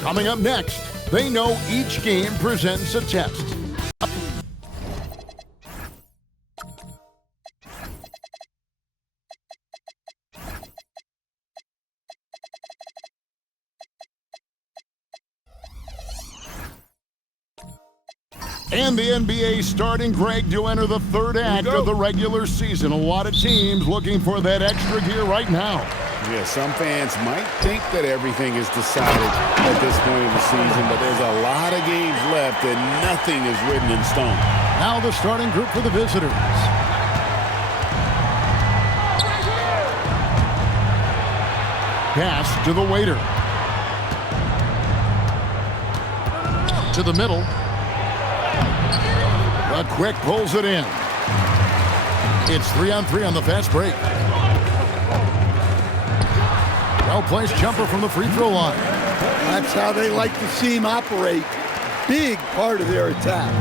Coming up next, they know each game presents a test. And the NBA starting, Greg, to enter the third act of the regular season. A lot of teams looking for that extra gear right now. Yeah, some fans might think that everything is decided at this point in the season, but there's a lot of games left and nothing is written in stone. Now the starting group for the visitors. Pass to the waiter. To the middle. But Quick pulls it in. It's 3-on-3 on the fast break. Well-placed jumper from the free throw line. That's how they like to see him operate. Big part of their attack.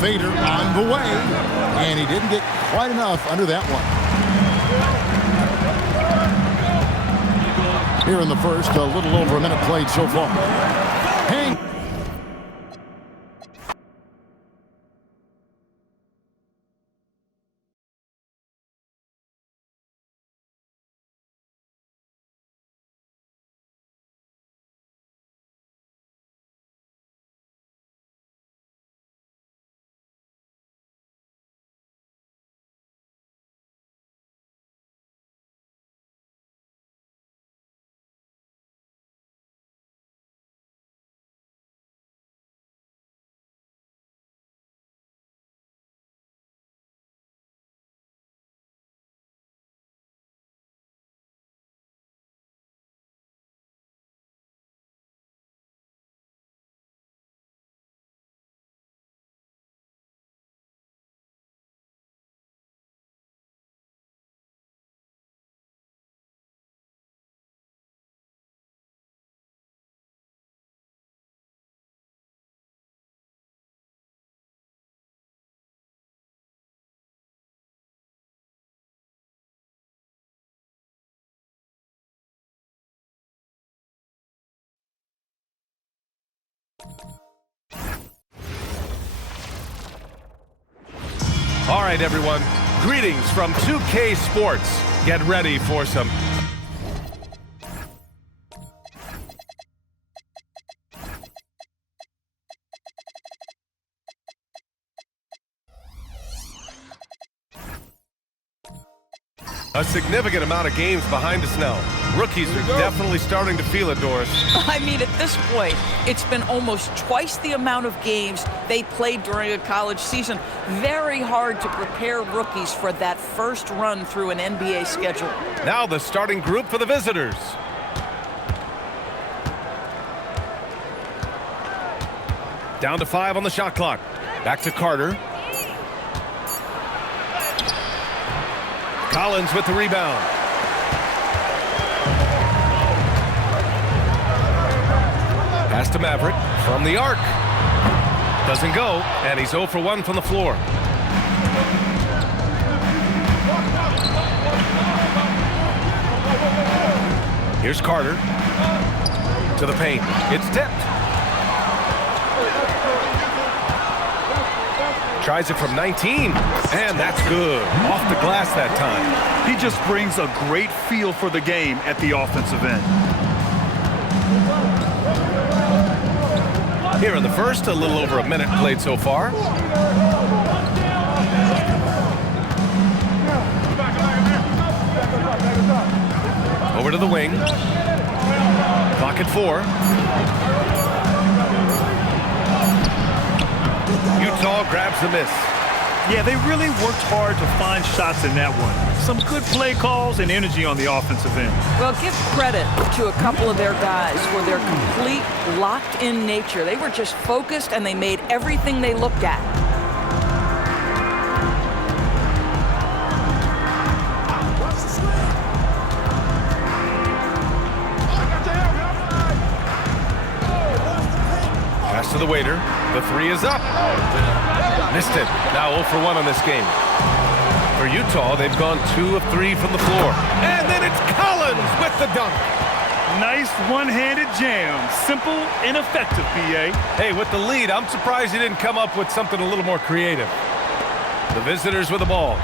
Fader on the way, and he didn't get quite enough under that one. Here in the first, a little over a minute played so far. Hang. All right, everyone. Greetings from 2K Sports. Get ready for some a significant amount of games behind us now. Rookies are definitely starting to feel it, Doris. I mean, at this point, it's been almost twice the amount of games they played during a college season. Very hard to prepare rookies for that first run through an NBA schedule. Now the starting group for the visitors. Down to 5 on the shot clock. Back to Carter. Collins with the rebound. Pass to Maverick from the arc. Doesn't go, and he's 0 for 1 from the floor. Here's Carter to the paint. It's tipped. Tries it from 19, and that's good. Off the glass that time. He just brings a great feel for the game at the offensive end. Here in the first, a little over a minute played so far. Over to the wing. Clock at 4. Utah grabs the miss. Yeah, they really worked hard to find shots in that one. Some good play calls and energy on the offensive end. Well, give credit to a couple of their guys for their complete locked-in nature. They were just focused, and they made everything they looked at. Pass to the waiter. The three is up. Missed it. Now 0 for 1 on this game. For Utah, they've gone 2 of 3 from the floor. And then it's Collins with the dunk. Nice one-handed jam. Simple and effective, B.A. Hey, with the lead, I'm surprised he didn't come up with something a little more creative. The visitors with the ball.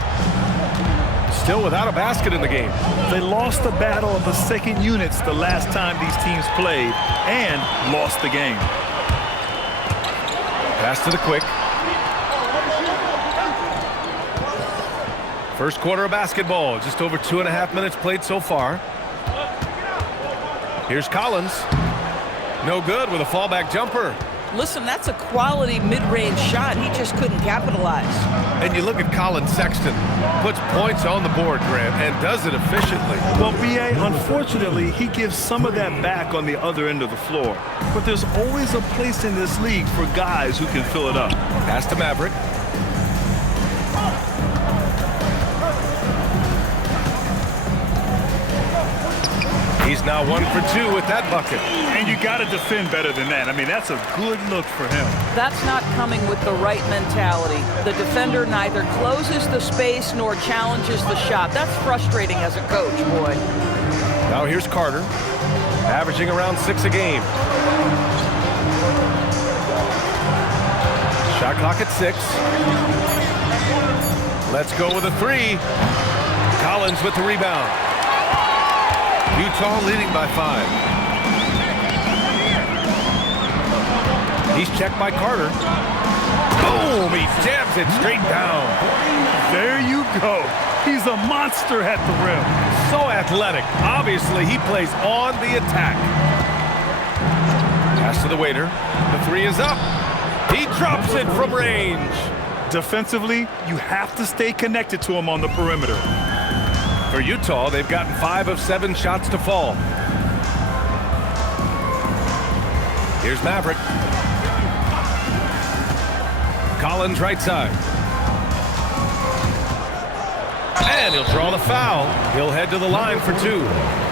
Still without a basket in the game. They lost the battle of the second units the last time these teams played and lost the game. Pass to the quick. First quarter of basketball. Just over 2.5 minutes played so far. Here's Collins. No good with a fallback jumper. Listen, that's a quality mid-range shot. He just couldn't capitalize. And you look at Colin Sexton. Puts points on the board, Grant, and does it efficiently. Well, B.A., unfortunately, he gives some of that back on the other end of the floor. But there's always a place in this league for guys who can fill it up. Pass to Maverick. He's now 1 for 2 with that bucket. And you got to defend better than that. I mean, that's a good look for him. That's not coming with the right mentality. The defender neither closes the space nor challenges the shot. That's frustrating as a coach, boy. Now here's Carter, averaging around 6 a game. Shot clock at 6. Let's go with a 3. Collins with the rebound. Utah leading by 5. He's checked by Carter. Boom! He jams it straight down. There you go. He's a monster at the rim. So athletic. Obviously, he plays on the attack. Pass to the waiter. The 3 is up. He drops it from range. Defensively, you have to stay connected to him on the perimeter. For Utah, they've gotten 5 of 7 shots to fall. Here's Maverick. Collins right side. And he'll draw the foul. He'll head to the line for 2.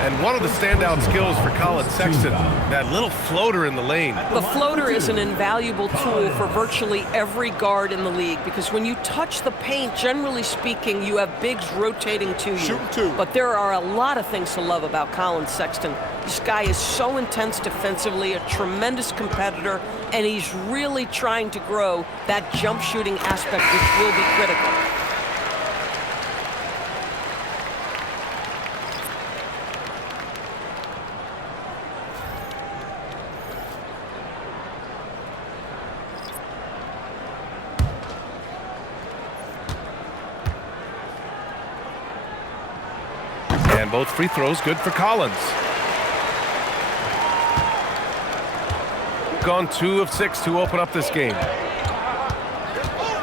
And one of the standout skills for Colin Sexton, that little floater in the lane. The floater is an invaluable tool for virtually every guard in the league because when you touch the paint, generally speaking, you have bigs rotating to you. Shooting two. But there are a lot of things to love about Colin Sexton. This guy is so intense defensively, a tremendous competitor, and he's really trying to grow that jump shooting aspect, which will be critical. And both free throws good for Collins. Gone 2 of 6 to open up this game.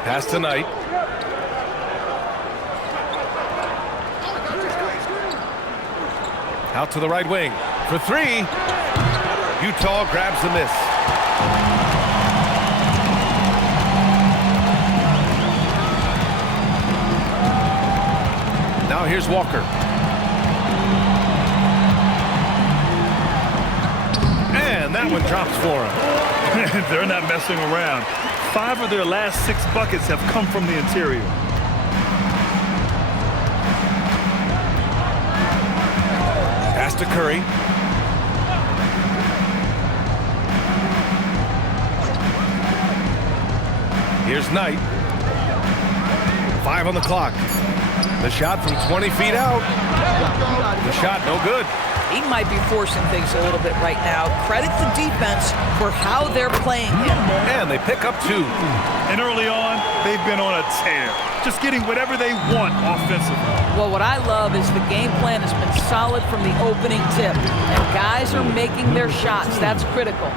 Pass to Knight. Out to the right wing for 3. Utah grabs the miss. Now here's Walker. And that one drops for him. They're not messing around. 5 of their last 6 buckets have come from the interior. Pass to Curry. Here's Knight. 5 on the clock. The shot from 20 feet out. The shot no good. He might be forcing things a little bit right now. Credit the defense for how they're playing him. And they pick up 2. And early on, they've been on a tear. Just getting whatever they want offensively. Well, what I love is the game plan has been solid from the opening tip. And guys are making their shots. That's critical.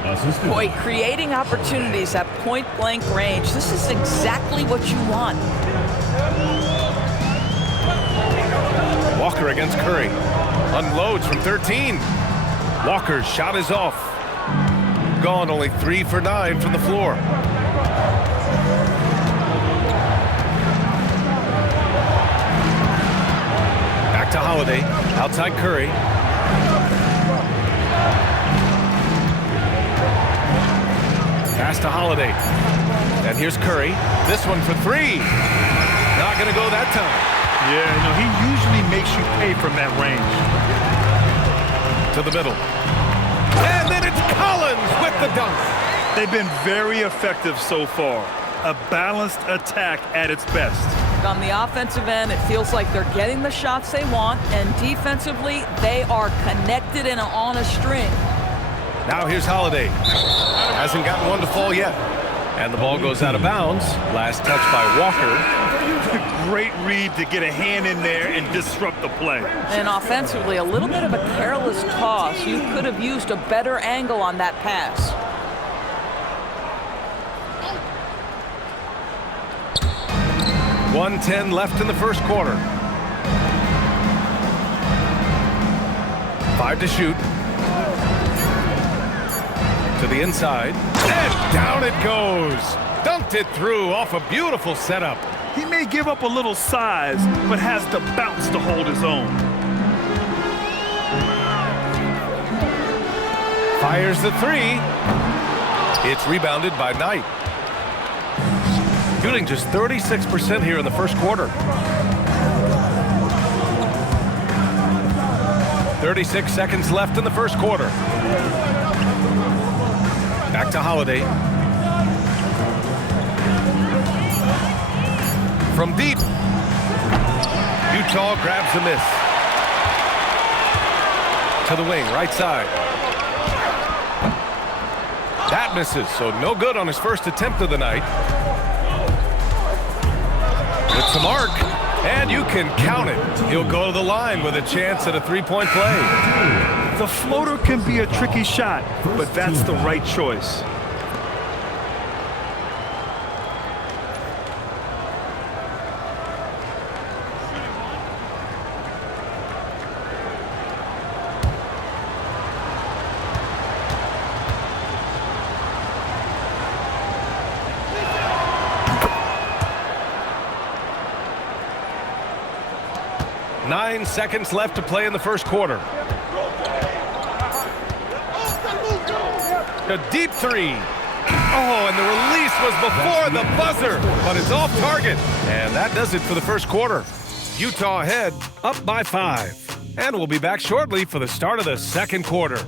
Boy, creating opportunities at point-blank range. This is exactly what you want. Walker against Curry. Unloads from 13. Walker's shot is off. Gone only 3 for 9 from the floor. Back to Holiday. Outside Curry. Pass to Holiday. And here's Curry. This one for three. Not going to go that time. Yeah, he usually makes you pay from that range. To the middle. And then it's Collins with the dunk. They've been very effective so far. A balanced attack at its best. On the offensive end, it feels like they're getting the shots they want, and defensively, they are connected and on a string. Now here's Holiday. Hasn't gotten one to fall yet. And the ball goes out of bounds. Last touch by Walker. Great read to get a hand in there and disrupt the play. And offensively, a little bit of a careless toss. You could have used a better angle on that pass. .110 left in the first quarter. 5 to shoot. To the inside. And down it goes. Dunked it through off a beautiful setup. He may give up a little size, but has the bounce to hold his own. Fires the three. It's rebounded by Knight. Shooting just 36% here in the first quarter. 36 seconds left in the first quarter. Back to Holiday. From deep. Utah grabs the miss. To the wing, right side. That misses, so no good on his first attempt of the night. It's a mark, and you can count it. He'll go to the line with a chance at a three-point play. The floater can be a tricky shot, but that's the right choice. Nine seconds left to play in the first quarter. A deep three. Oh, and the release was before the buzzer, but it's off target. And that does it for the first quarter. Utah ahead, up by 5. And we'll be back shortly for the start of the second quarter.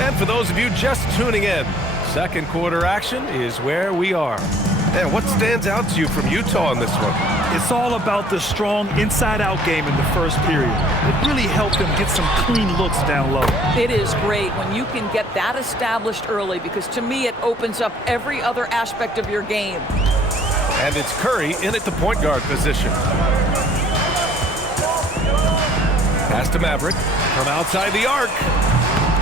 And for those of you just tuning in, second quarter action is where we are. And what stands out to you from Utah in this one? It's all about the strong inside-out game in the first period. It really helped them get some clean looks down low. It is great when you can get that established early, because to me it opens up every other aspect of your game. And it's Curry in at the point guard position. Pass to Maverick from outside the arc.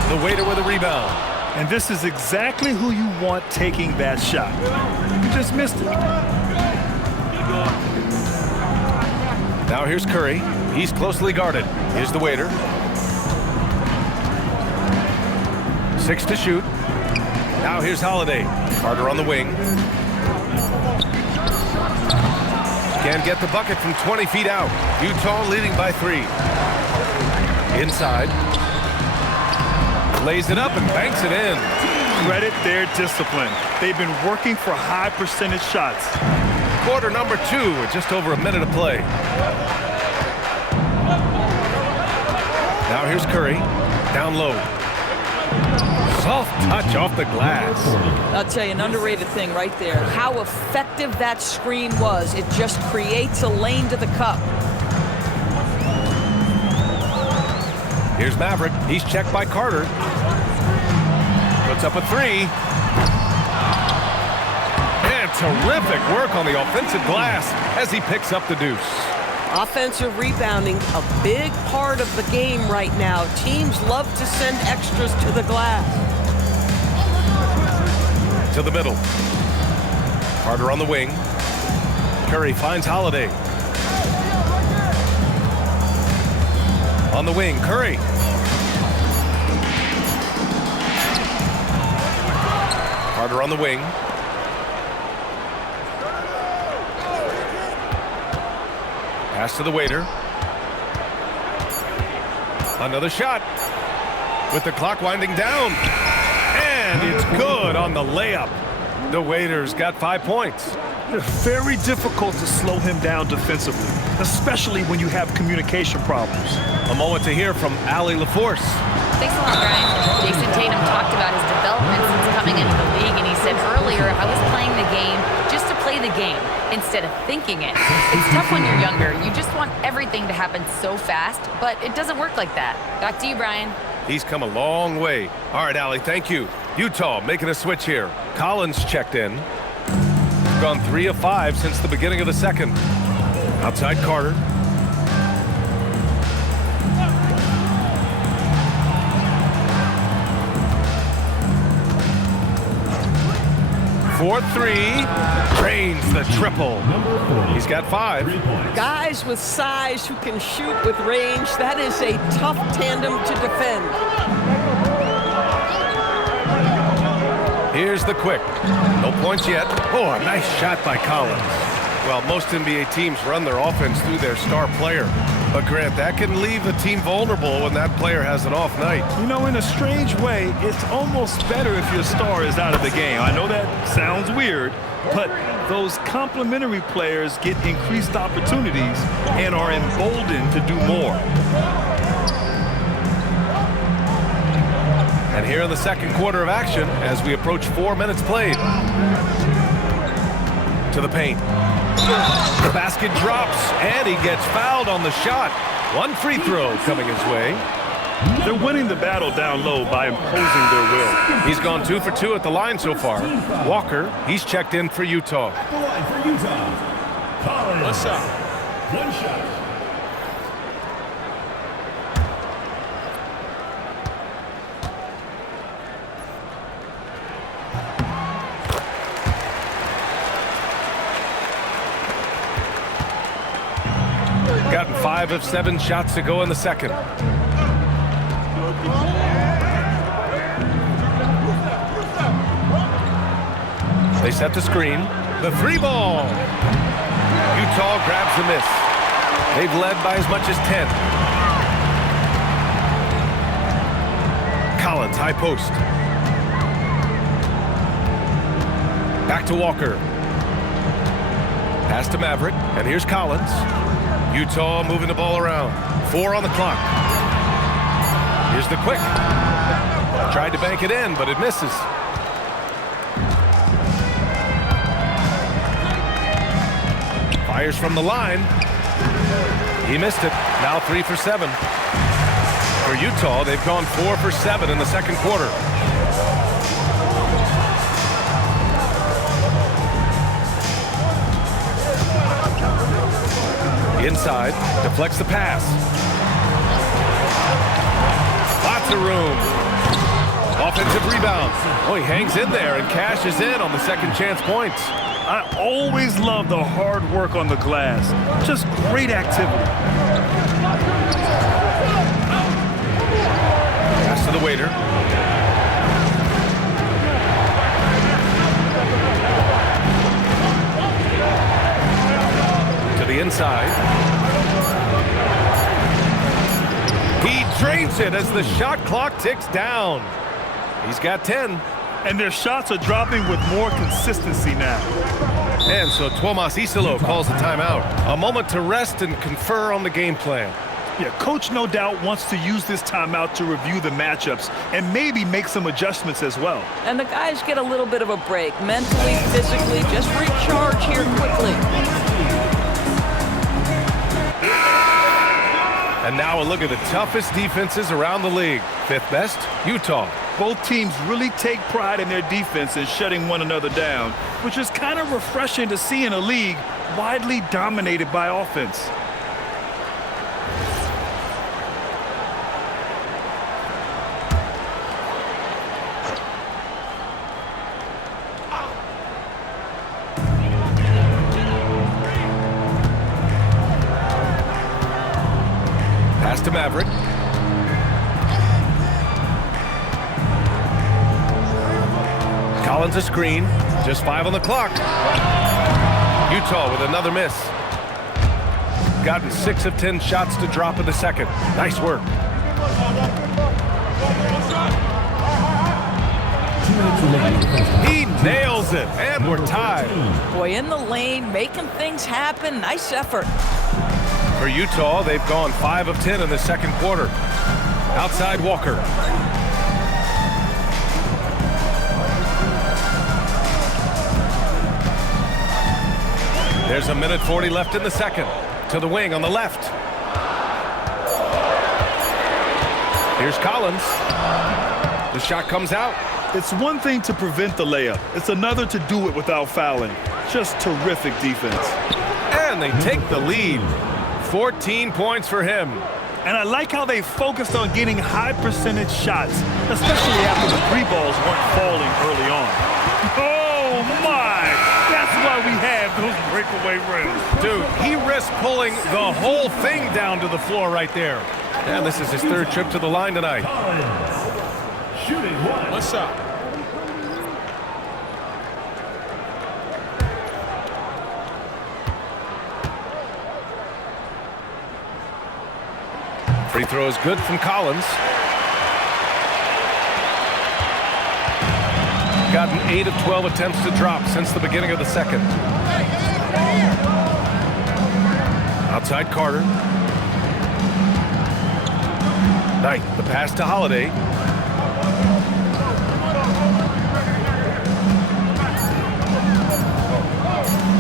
The waiter with a rebound. And this is exactly who you want taking that shot. You just missed it. Now here's Curry. He's closely guarded. Here's the waiter. 6 to shoot. Now here's Holiday. Carter on the wing. Can't get the bucket from 20 feet out. Utah leading by 3. Inside. Lays it up and banks it in. Credit their discipline. They've been working for high percentage shots. Quarter number 2 with just over a minute of play. Now here's Curry. Down low. Soft touch off the glass. I'll tell you, an underrated thing right there. How effective that screen was. It just creates a lane to the cup. Here's Maverick. He's checked by Carter. Puts up a 3. And terrific work on the offensive glass as he picks up the deuce. Offensive rebounding, a big part of the game right now. Teams love to send extras to the glass. To the middle. Carter on the wing. Curry finds Holiday. On the wing, Curry. Carter on the wing. Pass to the waiter. Another shot. With the clock winding down. And it's good on the layup. The Waiters got 5 points. Very difficult to slow him down defensively, especially when you have communication problems. A moment to hear from Allie LaForce. Thanks a lot, Brian. Jason Tatum talked about his development since coming into the league, and he said earlier, I was playing the game just to play the game instead of thinking it. It's tough when you're younger. You just want everything to happen so fast, but it doesn't work like that. Back to you, Brian. He's come a long way. All right, Allie, thank you. Utah making a switch here. Collins checked in. Gone 3 of 5 since the beginning of the second. Outside Carter. For 3, drains the triple. He's got 5. Guys with size who can shoot with range, that is a tough tandem to defend. Here's the quick. No points yet. Oh, a nice shot by Collins. Well, most NBA teams run their offense through their star player. But, Grant, that can leave a team vulnerable when that player has an off night. You know, in a strange way, it's almost better if your star is out of the game. I know that sounds weird, but those complementary players get increased opportunities and are emboldened to do more. And here in the second quarter of action, as we approach 4 minutes played. To the paint. The basket drops, and he gets fouled on the shot. 1 free throw coming his way. They're winning the battle down low by imposing their will. He's gone 2 for 2 at the line so far. Walker, he's checked in for Utah. The line for Utah. Collins. What's up? 1 shot. Gotten 5 of 7 shots to go in the second. They set the screen. The 3 ball. Utah grabs the miss. They've led by as much as 10. Collins, high post. Back to Walker. Pass to Maverick, and here's Collins. Utah moving the ball around. 4 on the clock. Here's the quick. Tried to bank it in, but it misses. Fires from the line. He missed it. Now 3 for 7. For Utah, they've gone 4 for 7 in the second quarter. Inside, deflects the pass. Lots of room. Offensive rebound. Oh, he hangs in there and cashes in on the second chance points. I always love the hard work on the glass. Just great activity. Pass to the waiter. To the inside. He drains it as the shot clock ticks down. He's got 10. And their shots are dropping with more consistency now. And so Tomas Isolo calls the timeout. A moment to rest and confer on the game plan. Yeah, coach no doubt wants to use this timeout to review the matchups and maybe make some adjustments as well. And the guys get a little bit of a break. Mentally, physically, just recharge here quickly. And now a look at the toughest defenses around the league. 5th best, Utah. Both teams really take pride in their defense and shutting one another down, which is kind of refreshing to see in a league widely dominated by offense. Pass to Maverick. Collins a screen. Just 5 on the clock. Utah with another miss. gotten 6 of 10 shots to drop in the second. Nice work. 2 minutes remaining. He nails it, and we're tied. Boy, in the lane, making things happen. Nice effort. For Utah, they've gone 5 of 10 in the second quarter. Outside Walker. There's 1:40 left in the second. To the wing on the left. Here's Collins. The shot comes out. It's one thing to prevent the layup. It's another to do it without fouling. Just terrific defense. And they take the lead. 14 points for him. And I like how they focused on getting high percentage shots, especially after the 3 balls weren't falling early on. Oh, my! That's why we have those breakaway rims. Dude, he risked pulling the whole thing down to the floor right there. And this is his 3rd trip to the line tonight. Collins. Shooting 1. What's up? Free throw is good from Collins. Gotten 8 of 12 attempts to drop since the beginning of the second. Outside Carter. Knight, the pass to Holiday.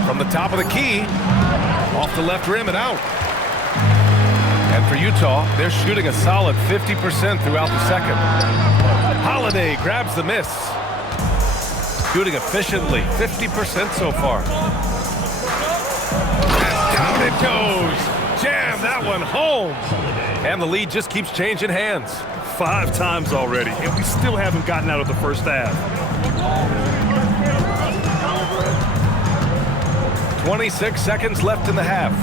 From the top of the key, off the left rim and out. And for Utah, they're shooting a solid 50% throughout the second. Holiday grabs the miss. Shooting efficiently, 50% so far. And down it goes. Jam that one home. And the lead just keeps changing hands. 5 times already, and we still haven't gotten out of the first half. 26 seconds left in the half.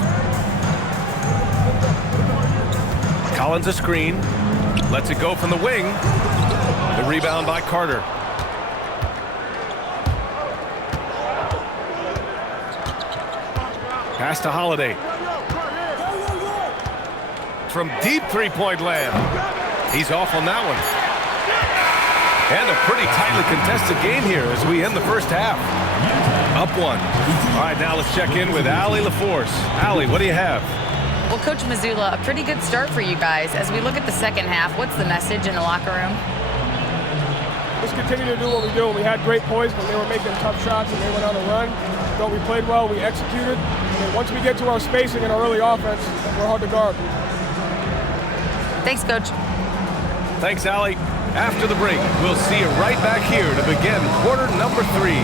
Collins a screen. Lets it go from the wing. The rebound by Carter. Pass to Holiday. From deep 3-point land. He's off on that one. And a pretty tightly contested game here as we end the first half. Up 1. All right, now let's check in with Allie LaForce. Allie, what do you have? Well, Coach Mazzulla, a pretty good start for you guys. As we look at the second half, what's the message in the locker room? Just continue to do what we do. We had great poise, but they were making tough shots and they went on a run. Thought we played well, we executed. And once we get to our spacing and our early offense, we're hard to guard. Thanks, Coach. Thanks, Allie. After the break, we'll see you right back here to begin quarter number 3.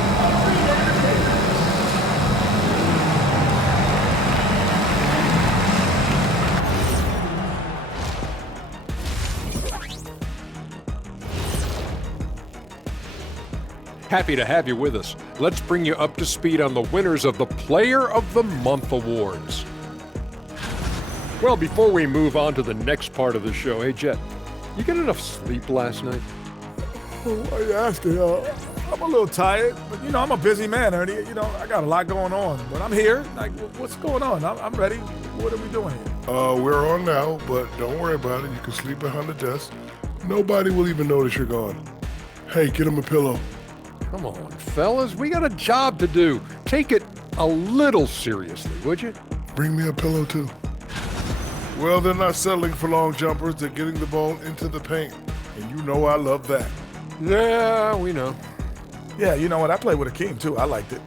Happy to have you with us. Let's bring you up to speed on the winners of the Player of the Month awards. Well, before we move on to the next part of the show, hey, Jet, you get enough sleep last night? Why are you asking? I'm a little tired, but, I'm a busy man, Ernie. I got a lot going on, but I'm here. Like, what's going on? I'm ready. What are we doing here? We're on now, but don't worry about it. You can sleep behind the desk. Nobody will even notice you're gone. Hey, get him a pillow. Come on, fellas, we got a job to do. Take it a little seriously, would you? Bring me a pillow, too. Well, they're not settling for long jumpers. They're getting the ball into the paint, and you know I love that. Yeah, we know. Yeah, you know what? I played with Akeem, too. I liked it.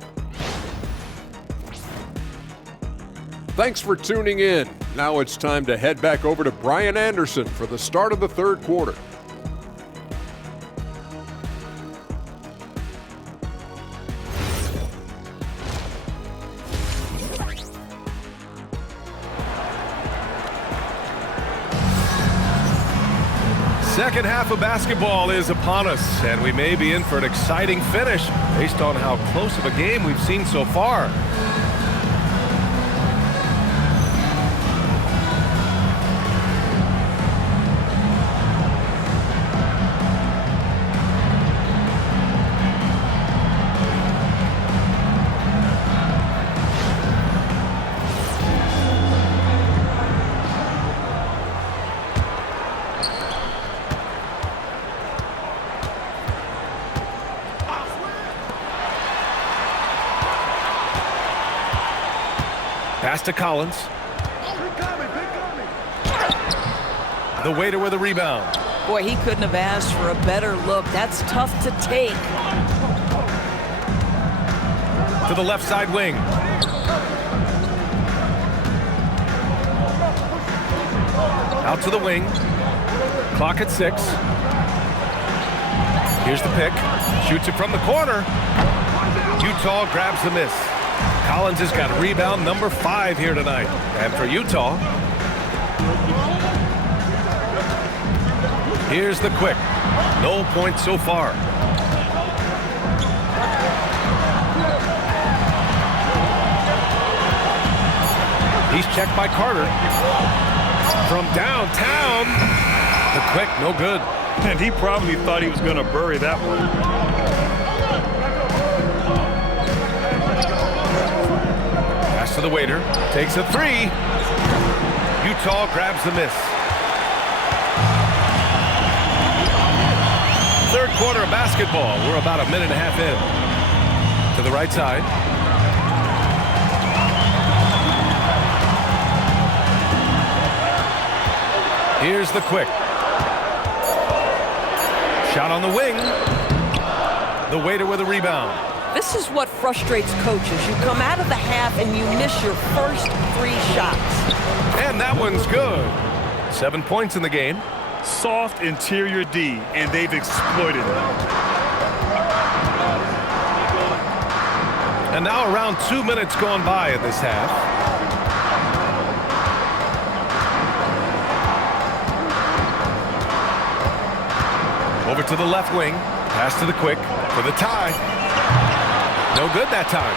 Thanks for tuning in. Now it's time to head back over to Brian Anderson for the start of the third quarter. Second half of basketball is upon us, and we may be in for an exciting finish based on how close of a game we've seen so far. Pass to Collins. The waiter with a rebound. Boy, he couldn't have asked for a better look. That's tough to take. To the left side wing. Out to the wing. Clock at 6. Here's the pick. Shoots it from the corner. Utah grabs the miss. Collins has got rebound number 5 here tonight. And for Utah, here's the quick. No points so far. He's checked by Carter. From downtown, the quick, no good. And he probably thought he was going to bury that one. Pass to the waiter. Takes a 3. Utah grabs the miss. Third quarter of basketball. We're about a minute and a half in. To the right side. Here's the quick. Shot on the wing. The waiter with a rebound. This is what frustrates coaches. You come out of the half and you miss your first 3 shots. And that one's good. 7 points in the game. Soft interior D, and they've exploited it. And now around 2 minutes gone by in this half. Over to the left wing. Pass to the quick for the tie. No good that time.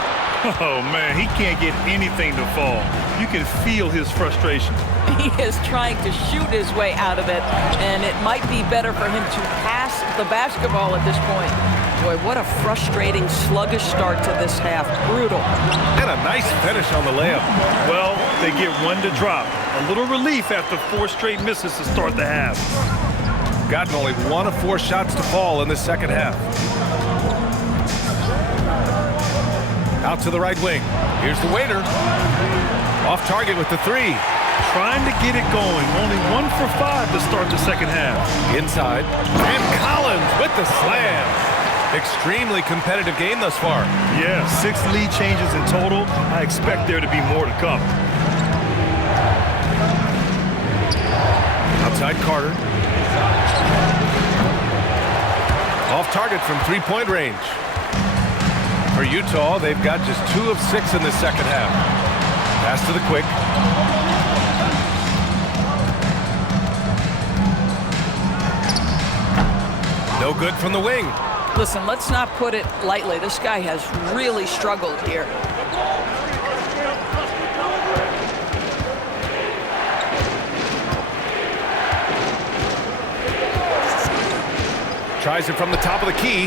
Oh, man, he can't get anything to fall. You can feel his frustration. He is trying to shoot his way out of it, and it might be better for him to pass the basketball at this point. Boy, what a frustrating, sluggish start to this half. Brutal. And a nice finish on the layup. Well, they get 1 to drop. A little relief after 4 straight misses to start the half. Gotten only 1 of 4 shots to fall in the second half. Out to the right wing. Here's the waiter. Off target with the 3. Trying to get it going. Only 1 for 5 to start the second half. Inside. And Collins with the slam. Extremely competitive game thus far. Yeah, 6 lead changes in total. I expect there to be more to come. Outside Carter. Off target from 3-point range. For Utah, they've got just 2 of 6 in the second half. Pass to the quick. No good from the wing. Listen, let's not put it lightly. This guy has really struggled here. Tries it from the top of the key.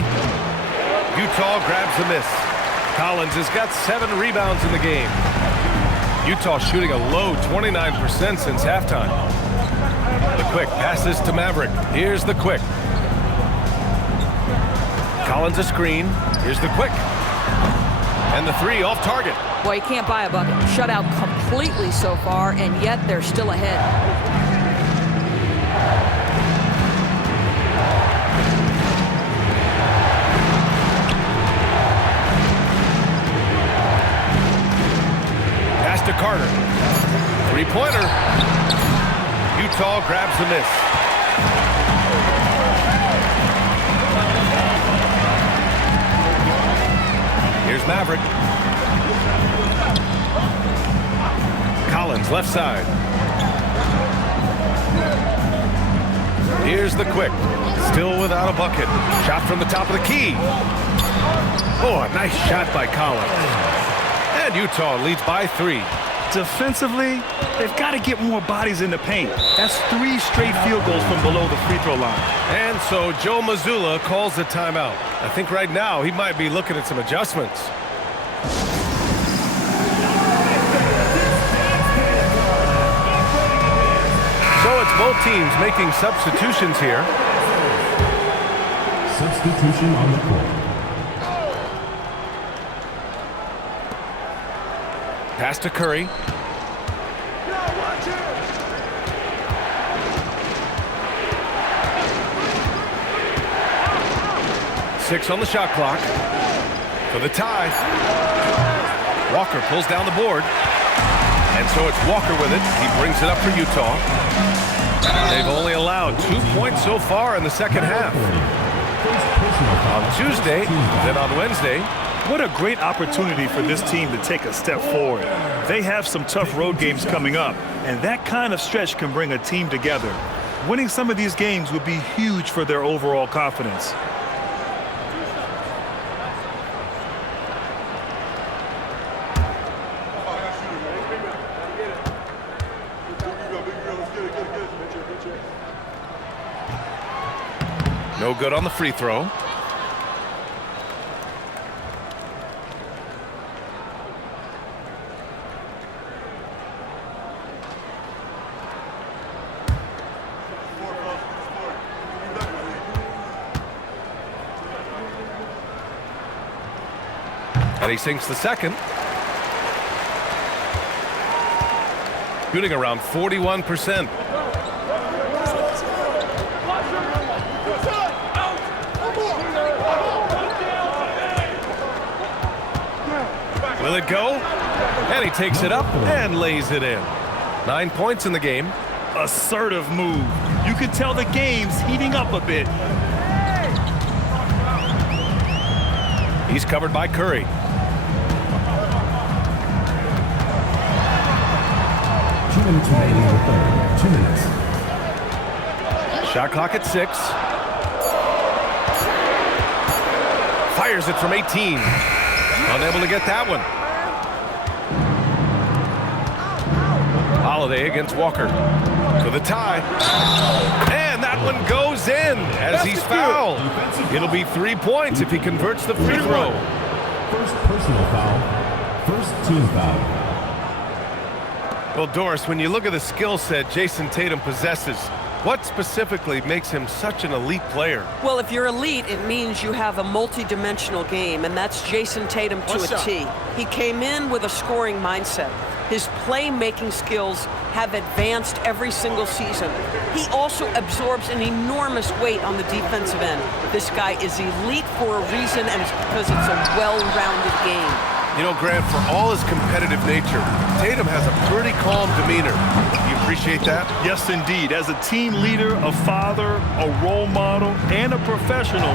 Utah grabs the miss. Collins has got 7 rebounds in the game. Utah shooting a low 29% since halftime. The quick passes to Maverick. Here's the quick. Collins a screen. Here's the quick. And the 3 off target. Boy, you can't buy a bucket. Shut out completely so far, and yet they're still ahead. Pass to Carter. 3-pointer. Utah grabs the miss. Here's Maverick. Collins, left side. Here's the quick. Still without a bucket. Shot from the top of the key. Oh, a nice shot by Collins. And Utah leads by 3. Defensively, they've got to get more bodies in the paint. That's 3 straight field goals from below the free throw line. And so Joe Mazzulla calls the timeout. I think right now he might be looking at some adjustments. So it's both teams making substitutions here. Substitution on the court. Pass to Curry. Six on the shot clock for the tie. Walker pulls down the board. And so it's Walker with it. He brings it up for Utah. They've only allowed 2 points so far in the second half. On Tuesday, then on Wednesday. What a great opportunity for this team to take a step forward. They have some tough road games coming up, and that kind of stretch can bring a team together. Winning some of these games would be huge for their overall confidence. No good on the free throw. And he sinks the second. Shooting around 41%. Will it go? And he takes it up and lays it in. 9 points in the game. Assertive move. You could tell the game's heating up a bit. He's covered by Curry. Remaining in the third. 2 minutes. Shot clock at 6. Fires it from 18. Unable to get that one. Holiday against Walker for the tie. And that one goes in as he's fouled. It'll be 3 points if he converts the free throw. First personal foul. First team foul. Well, Doris, when you look at the skill set Jason Tatum possesses, what specifically makes him such an elite player? Well, if you're elite, it means you have a multi-dimensional game, and that's Jason Tatum to a T. He came in with a scoring mindset. His playmaking skills have advanced every single season. He also absorbs an enormous weight on the defensive end. This guy is elite for a reason, and it's because it's a well-rounded game. You know, Grant, for all his competitive nature, Tatum has a pretty calm demeanor. You appreciate that? Yes, indeed. As a team leader, a father, a role model, and a professional,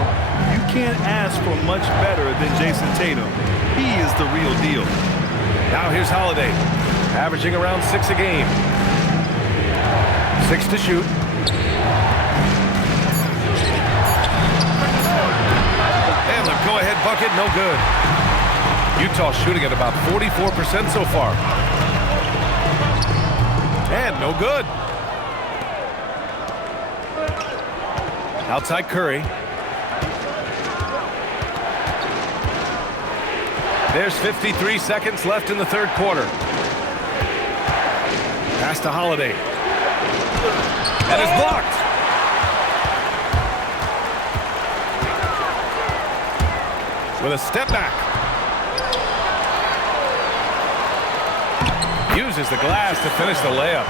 you can't ask for much better than Jason Tatum. He is the real deal. Now here's Holiday, averaging around 6 a game. 6 to shoot. And the go-ahead bucket, no good. Utah shooting at about 44% so far. And no good. Outside Curry. There's 53 seconds left in the third quarter. Pass to Holiday. And it's blocked. With a step back. Uses the glass to finish the layup.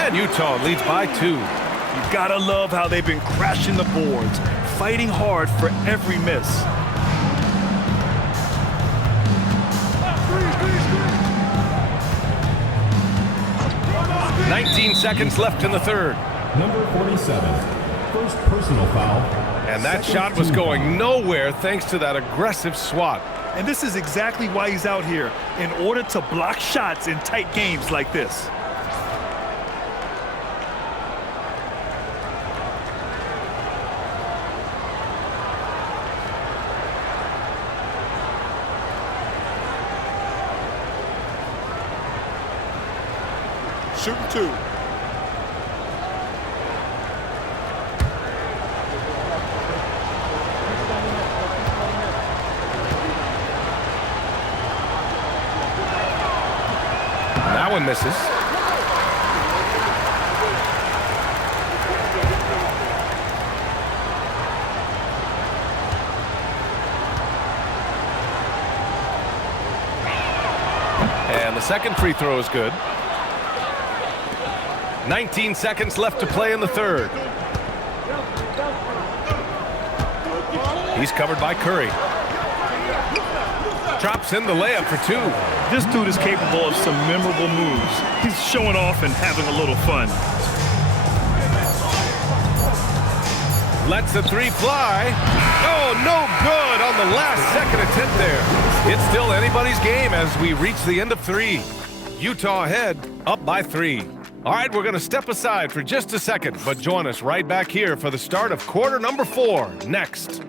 And Utah leads by 2. You gotta love how they've been crashing the boards, fighting hard for every miss. "19 seconds left in the third. Number 47. First personal foul. And that shot was going nowhere thanks to that aggressive swat. And this is exactly why he's out here, in order to block shots in tight games like this. Shooting 2. That one misses. And the second free throw is good. 19 seconds left to play in the third. He's covered by Curry. Drops in the layup for two. This dude is capable of some memorable moves. He's showing off and having a little fun. Lets the three fly. Oh, no good on the last second attempt there. It's still anybody's game as we reach the end of three. Utah ahead, up by 3. All right, we're going to step aside for just a second, but join us right back here for the start of quarter number 4 next.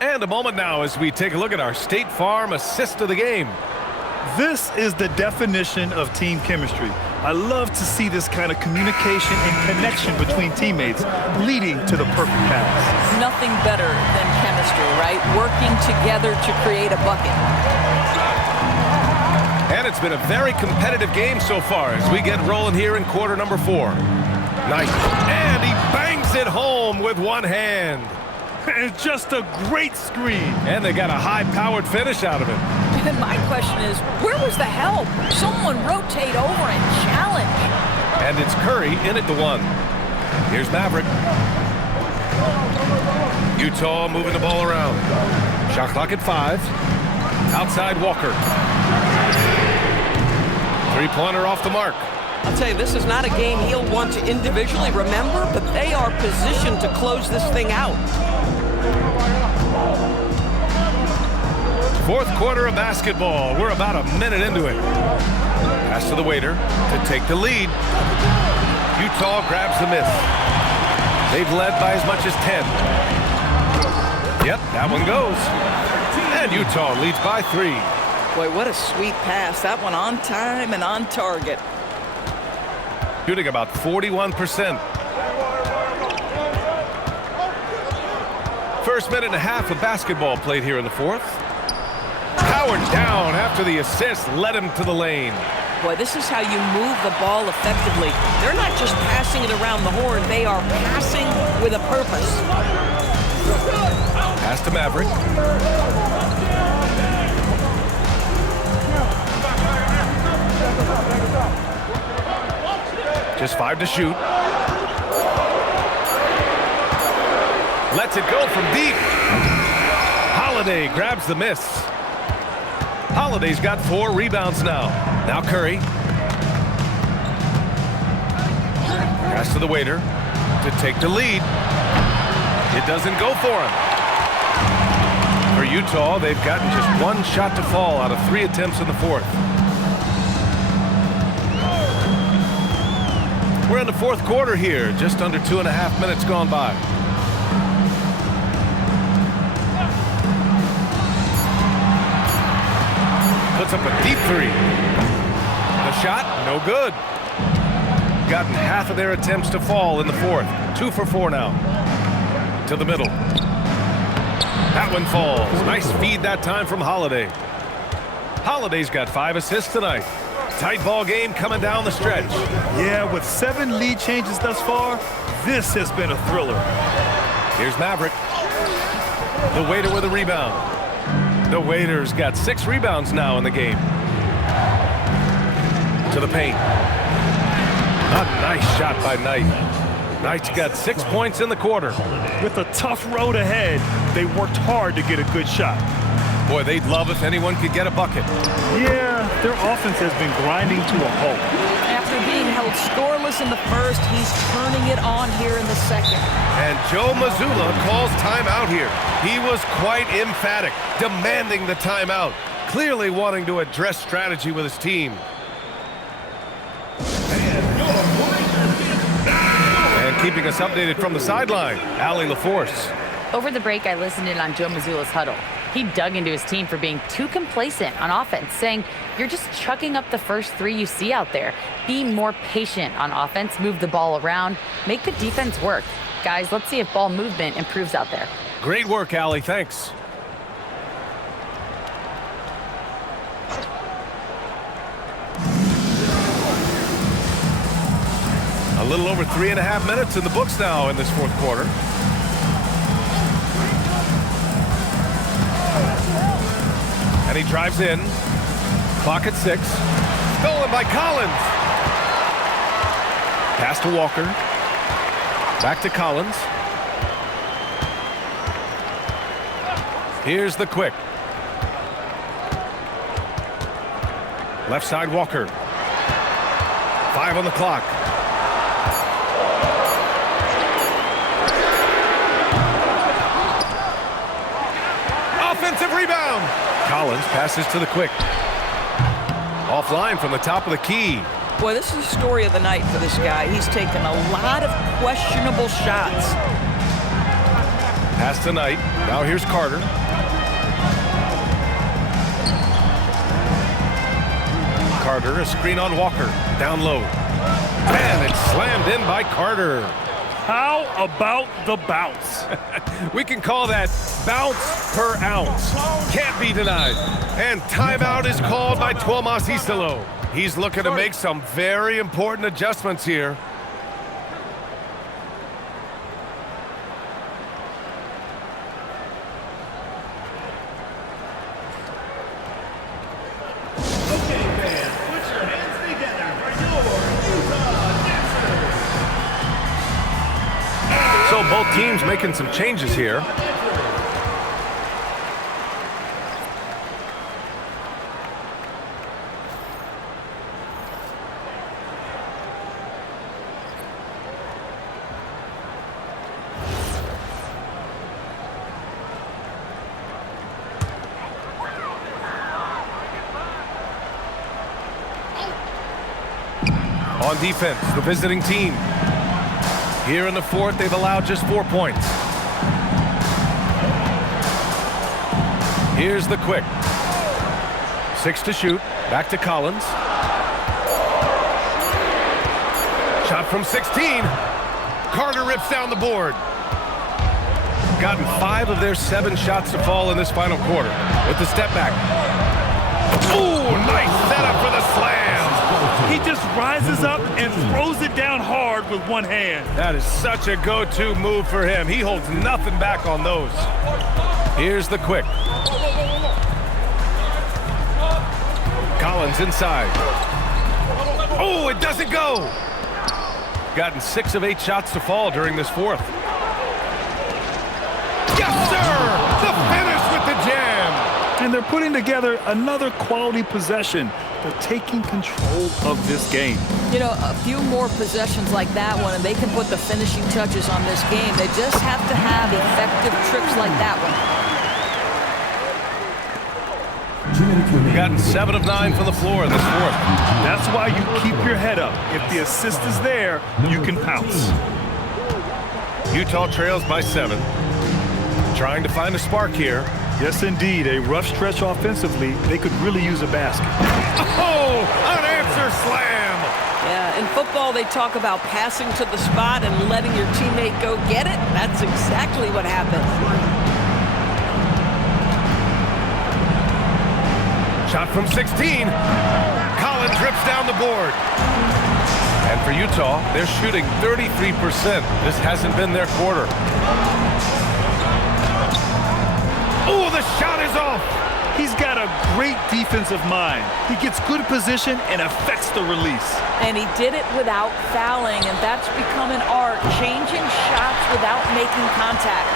And a moment now as we take a look at our State Farm assist of the game. This is the definition of team chemistry. I love to see this kind of communication and connection between teammates leading to the perfect pass. Nothing better than chemistry, right? Working together to create a bucket. And it's been a very competitive game so far as we get rolling here in quarter number 4. Nice. And he bangs it home with one hand. It's just a great screen. And they got a high-powered finish out of it. And my question is, where was the help? Someone rotate over and challenge. And it's Curry in at the 1. Here's Maverick. Utah moving the ball around. Shot clock at 5. Outside Walker. Three-pointer off the mark. I'll tell you, this is not a game he'll want to individually remember, but they are positioned to close this thing out. Fourth quarter of basketball. We're about a minute into it. Pass to the waiter to take the lead. Utah grabs the miss. They've led by as much as 10. Yep, that one goes. And Utah leads by 3. Boy, what a sweet pass. That one on time and on target. Shooting about 41%. First minute and a half of basketball played here in the fourth. Powered down after the assist led him to the lane. Boy, this is how you move the ball effectively. They're not just passing it around the horn. They are passing with a purpose. Pass to Maverick. Just 5 to shoot. Lets it go from deep. Holiday grabs the miss. Holiday's got 4 rebounds now. Now Curry. Pass to the waiter to take the lead. It doesn't go for him. For Utah, they've gotten just 1 shot to fall out of 3 attempts in the fourth. We're in the fourth quarter here, just under 2.5 minutes gone by. Puts up a deep 3. The shot, no good. Gotten half of their attempts to fall in the fourth. 2 for 4 now. To the middle. That one falls. Nice feed that time from Holiday. Holiday's got 5 assists tonight. Tight ball game coming down the stretch. Yeah, with 7 lead changes thus far, this has been a thriller. Here's Maverick. The waiter with a rebound. The waiter's got 6 rebounds now in the game. To the paint. A nice shot by Knight. Knight's got 6 points in the quarter. With a tough road ahead, they worked hard to get a good shot. Boy, they'd love if anyone could get a bucket. Yeah, their offense has been grinding to a halt. After being held scoreless in the first, he's turning it on here in the second. And Joe Mazzulla calls timeout here. He was quite emphatic, demanding the timeout, clearly wanting to address strategy with his team. And keeping us updated from the sideline, Allie LaForce. Over the break, I listened in on Joe Mazzulla's huddle. He dug into his team for being too complacent on offense, saying, you're just chucking up the first 3 you see out there. Be more patient on offense, move the ball around, make the defense work. Guys, let's see if ball movement improves out there. Great work, Allie. Thanks. A little over 3.5 minutes in the books now in this fourth quarter. he drives in. Clock at 6. Stolen by Collins. Pass to Walker. Back to Collins. Here's the quick. Left side Walker. 5 on the clock. Offensive rebound. Collins passes to the quick. Offline from the top of the key. Boy, this is the story of the night for this guy. He's taken a lot of questionable shots. Pass to Knight. Now here's Carter. Carter, a screen on Walker. Down low. And it's slammed in by Carter. How about the bounce? We can call that bounce per ounce. Can't be denied. And timeout is called by Tuomas Isalo. He's looking to make some very important adjustments here. So both teams making some changes here. On defense, the visiting team. Here in the fourth, they've allowed just 4 points. Here's the quick. 6 to shoot. Back to Collins. Shot from 16. Carter rips down the board. Gotten 5 of their 7 shots to fall in this final quarter. With the step back. Ooh, nice setup for the slam. He just rises up and throws it down hard with one hand. That is such a go-to move for him. He holds nothing back on those. Here's the quick. Collins inside. Oh, it doesn't go. Gotten 6 of 8 shots to fall during this fourth. Yes, sir! The finish with the jam. And they're putting together another quality possession. They're taking control of this game. You know, a few more possessions like that one, and they can put the finishing touches on this game. They just have to have effective trips like that one. Gotten 7 of 9 from the floor in this fourth. That's why you keep your head up. If the assist is there, you can pounce. Utah trails by 7. Trying to find a spark here. Yes, indeed. A rough stretch offensively. They could really use a basket. Oh, an answer slam. Yeah, in football, they talk about passing to the spot and letting your teammate go get it. That's exactly what happened. Shot from 16. Collins rips down the board. And for Utah, they're shooting 33%. This hasn't been their quarter. Oh, the shot is off. He's got a great defensive mind. He gets good position and affects the release. And he did it without fouling, and that's become an art, changing shots without making contact.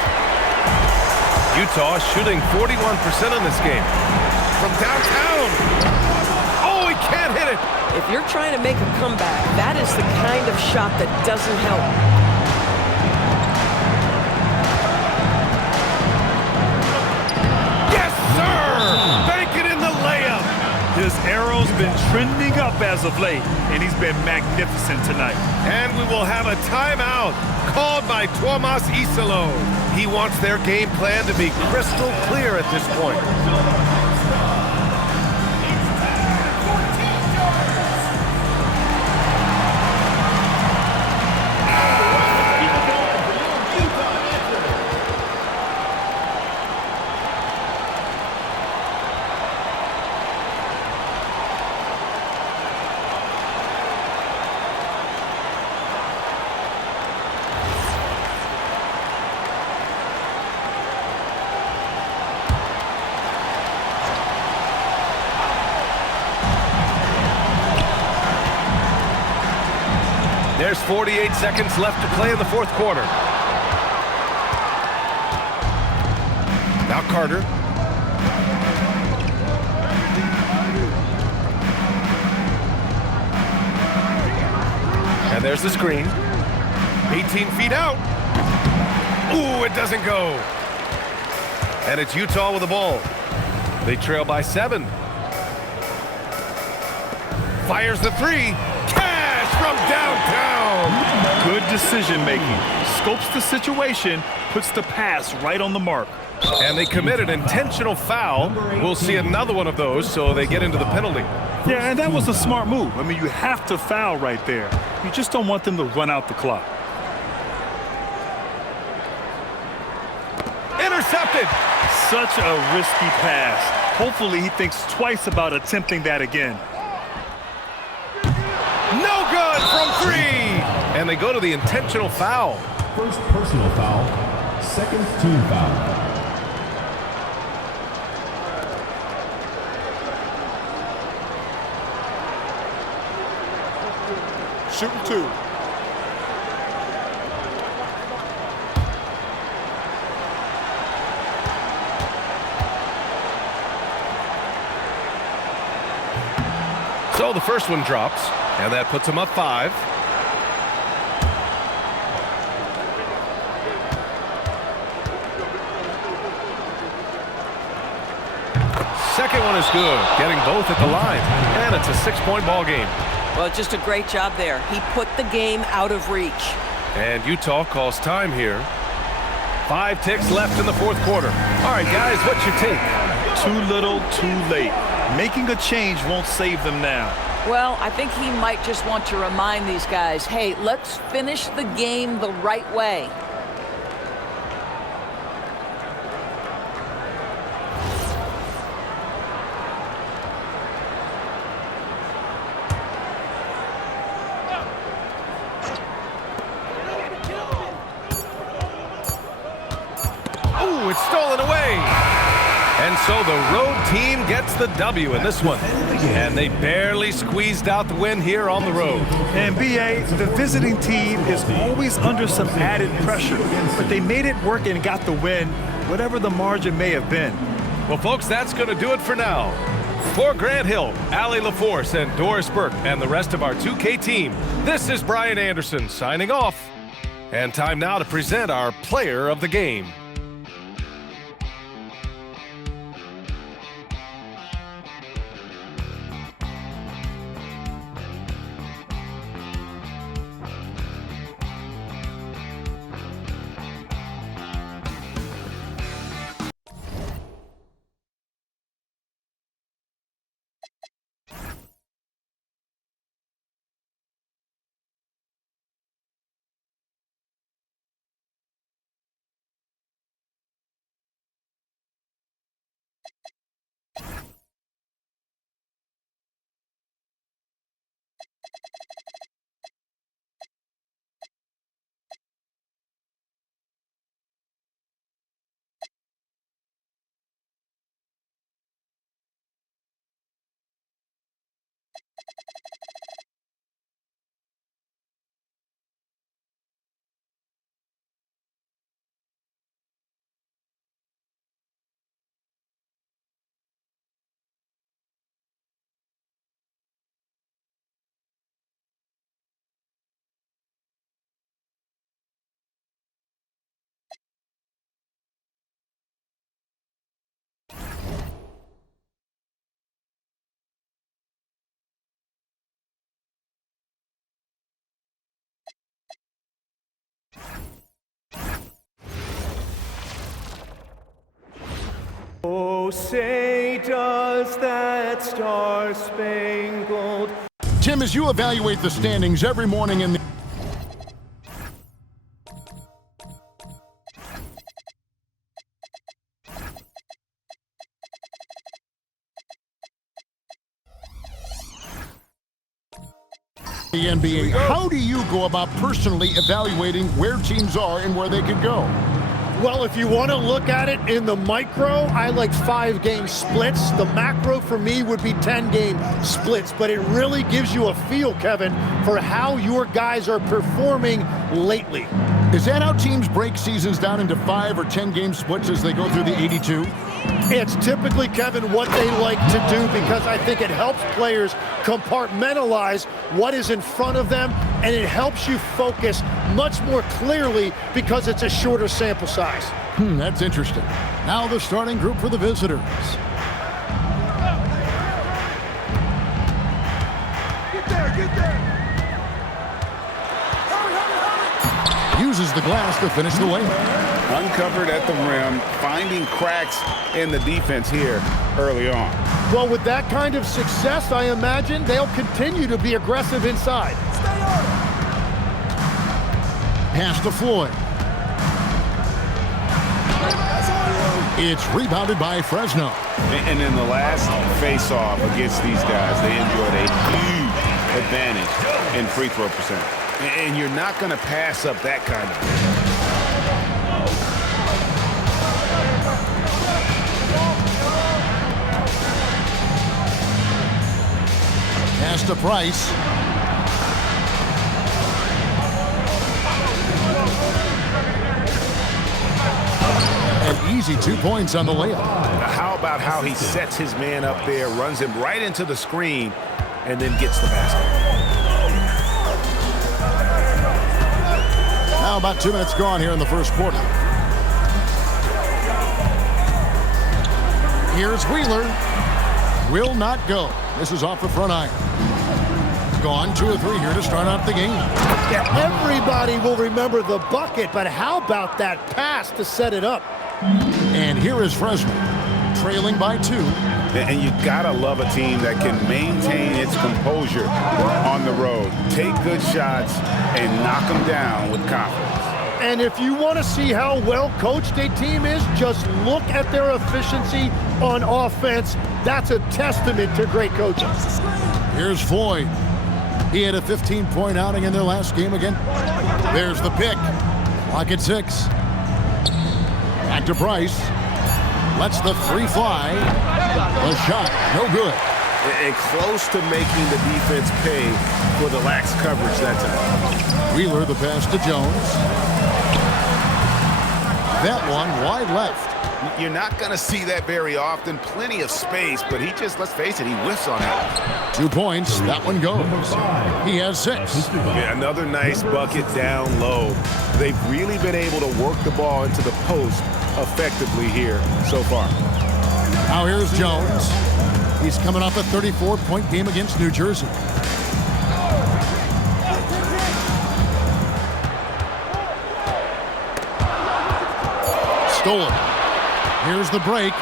Utah shooting 41% in this game. From downtown. Oh, he can't hit it. If you're trying to make a comeback, that is the kind of shot that doesn't help. His arrow's been trending up as of late, and he's been magnificent tonight. And we will have a timeout called by Tuomas Isalo. He wants their game plan to be crystal clear at this point. There's 48 seconds left to play in the fourth quarter. Now Carter. And there's the screen. 18 feet out. Ooh, it doesn't go. And it's Utah with the ball. They trail by 7. Fires the 3. Cash from downtown. Good decision making. Scopes the situation, puts the pass right on the mark. And they commit an intentional foul. We'll see another one of those, so they get into the penalty. Yeah, and that was a smart move. I mean, you have to foul right there. You just don't want them to run out the clock. Intercepted. Such a risky pass. Hopefully he thinks twice about attempting that again. No good from 3. And they go to the intentional foul. First personal foul, second team foul. Shooting 2. So the first one drops, and that puts them up 5. Second one is good, getting both at the line, and it's a 6-point ball game. Well, just a great job there. He put the game out of reach. And Utah calls time here. 5 ticks left in the fourth quarter. All right, guys, what's your take? Too little, too late. Making a change won't save them now. Well, I think he might just want to remind these guys, hey, let's finish the game the right way. Ooh, it's stolen away. And so the road team gets the W in this one. And they barely squeezed out the win here on the road. And B.A., the visiting team is always under some added pressure. But they made it work and got the win, whatever the margin may have been. Well, folks, that's going to do it for now. For Grant Hill, Allie LaForce, and Doris Burke, and the rest of our 2K team, this is Brian Anderson signing off. And time now to present our player of the game. Oh, say does that star-spangled... Tim, as you evaluate the standings every morning in the NBA, how do you go about personally evaluating where teams are and where they could go? Well, if you want to look at it in the micro, I like 5-game splits. The macro for me would be 10-game splits, but it really gives you a feel, Kevin, for how your guys are performing lately. Is that how teams break seasons down into 5 or 10-game splits as they go through the 82? It's typically, Kevin, what they like to do because I think it helps players compartmentalize what is in front of them, and it helps you focus much more clearly because it's a shorter sample size. That's interesting. Now the starting group for the visitors. Get there. Uses the glass to finish the layup. Uncovered at the rim, finding cracks in the defense here early on. Well, with that kind of success, I imagine they'll continue to be aggressive inside. Pass to Floyd. It's rebounded by Fresno. And in the last face-off against these guys, they enjoyed a huge advantage in free throw percentage. And you're not going to pass up that kind of. Pass to Price. An easy 2 points on the layup. Now how about how he sets his man up there, runs him right into the screen, and then gets the basket. Now about 2 minutes gone here in the first quarter. Here's Wheeler. Will not go. This is off the front iron. Gone 2 or 3 here to start out the game. Yeah, everybody will remember the bucket, but how about that pass to set it up? And here is Fresno, trailing by 2. And you gotta love a team that can maintain its composure on the road, take good shots, and knock them down with confidence. And if you want to see how well coached a team is, just look at their efficiency on offense. That's a testament to great coaching. Here's Floyd. He had a 15-point outing in their last game again. There's the pick. Clock at 6. Back to Price. Lets the 3 fly. The shot, no good. And close to making the defense pay for the lax coverage that time. Wheeler, the pass to Jones. That one wide left. You're not going to see that very often. Plenty of space, but he just, let's face it, he whiffs on it. 2 points. That one goes. He has 6. Yeah, another nice bucket down low. They've really been able to work the ball into the post effectively here so far. Now here's Jones. He's coming off a 34-point game against New Jersey. Stolen. Here's the break.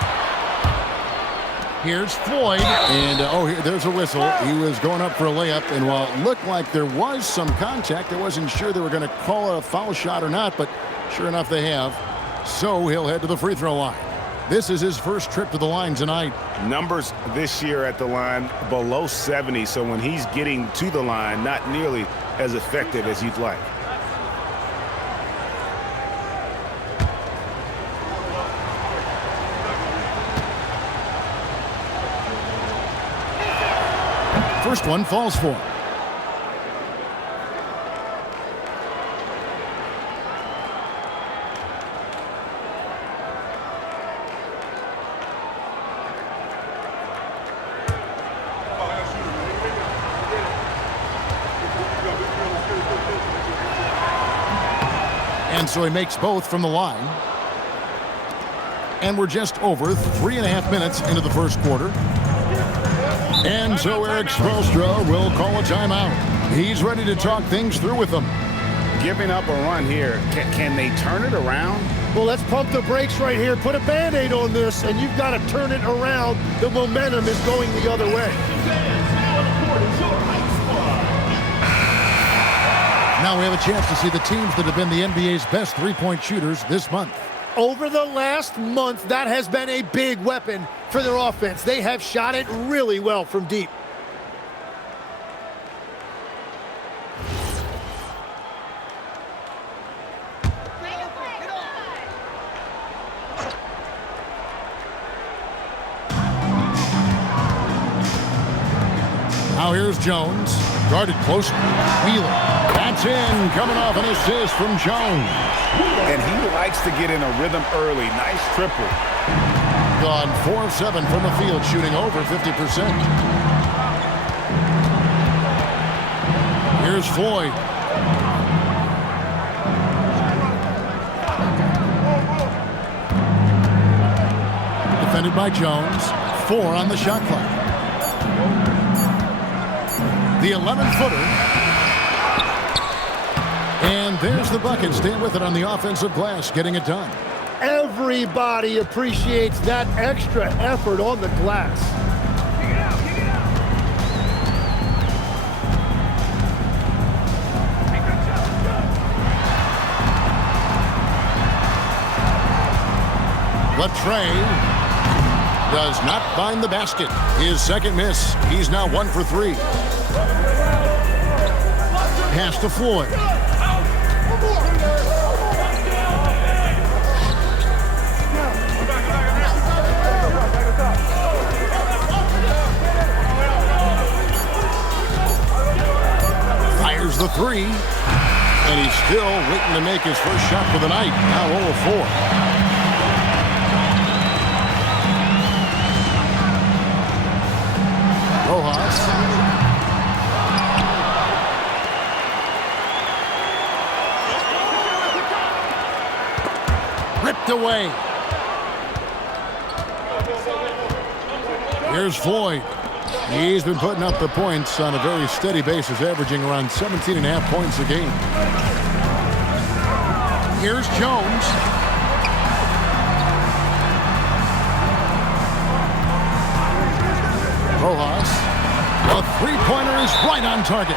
Here's Floyd. And, there's a whistle. He was going up for a layup, and while it looked like there was some contact, I wasn't sure they were going to call it a foul shot or not, but sure enough they have. So he'll head to the free throw line. This is his first trip to the line tonight. Numbers this year at the line below 70, so when he's getting to the line, not nearly as effective as you'd like. First one falls for him. And so he makes both from the line. And we're just over 3.5 minutes into the first quarter. And so Eric Spoelstra will call a timeout. He's ready to talk things through with them. Giving up a run here. Can they turn it around? Well, let's pump the brakes right here. Put a Band-Aid on this, and you've got to turn it around. The momentum is going the other way. Now we have a chance to see the teams that have been the NBA's best three-point shooters this month. Over the last month, that has been a big weapon for their offense. They have shot it really well from deep. Now here's Jones. Guarded close. Wheeler. That's in. Coming off an assist from Jones. And he likes to get in a rhythm early. Nice triple. Gone 4 of 7 from the field, shooting over 50%. Here's Floyd. Defended by Jones. 4 on the shot clock. The 11-footer. And there's the bucket. Staying with it on the offensive glass, getting it done. Everybody appreciates that extra effort on the glass. Latrey does not find the basket. His second miss. He's now 1 for 3. Pass to Floyd. Fires the 3. And he's still waiting to make his first shot for the night. Now 0 of 4. Rojas. Ripped away. Here's Floyd. He's been putting up the points on a very steady basis, averaging around 17.5 points a game. Here's Jones. Rojas. A three-pointer is right on target.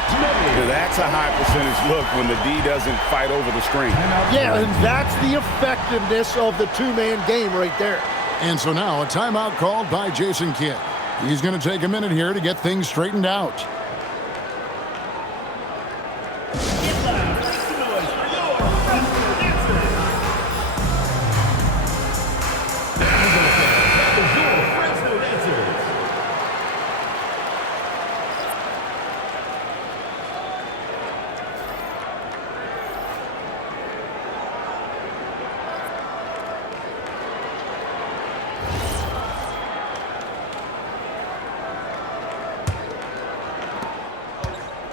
That's a high percentage look when the D doesn't fight over the screen. Yeah, and that's the effectiveness of the two-man game right there. And so now a timeout called by Jason Kidd. He's going to take a minute here to get things straightened out.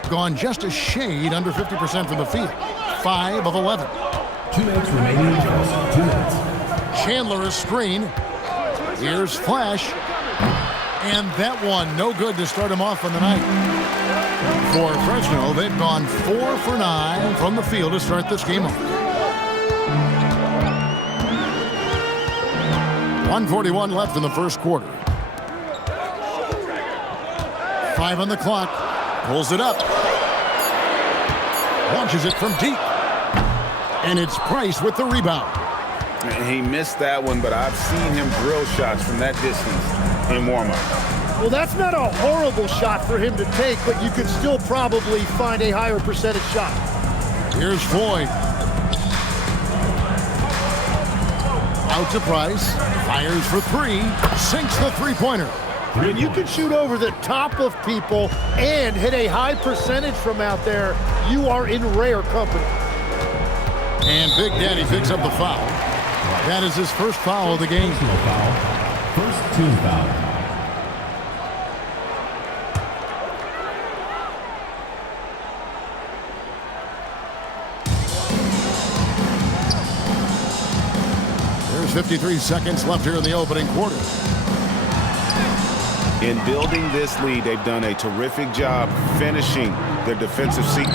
Gone just a shade under 50% from the field. 5 of 11. 2 minutes remaining in the 2 minutes. Chandler a screen. Here's Flash. And that one no good to start him off on the night. For Fresno, they've gone 4 for 9 from the field to start this game off. 1:41 left in the first quarter. 5 on the clock. Pulls it up. Launches it from deep. And it's Price with the rebound. He missed that one, but I've seen him drill shots from that distance in warm-up. Well, that's not a horrible shot for him to take, but you could still probably find a higher percentage shot. Here's Floyd. Out to Price. Fires for 3. Sinks the three-pointer. When you can shoot over the top of people and hit a high percentage from out there, you are in rare company. And Big Daddy picks up the foul. That is his first foul of the game. First team foul. There's 53 seconds left here in the opening quarter. In building this lead, they've done a terrific job finishing their defensive sequence.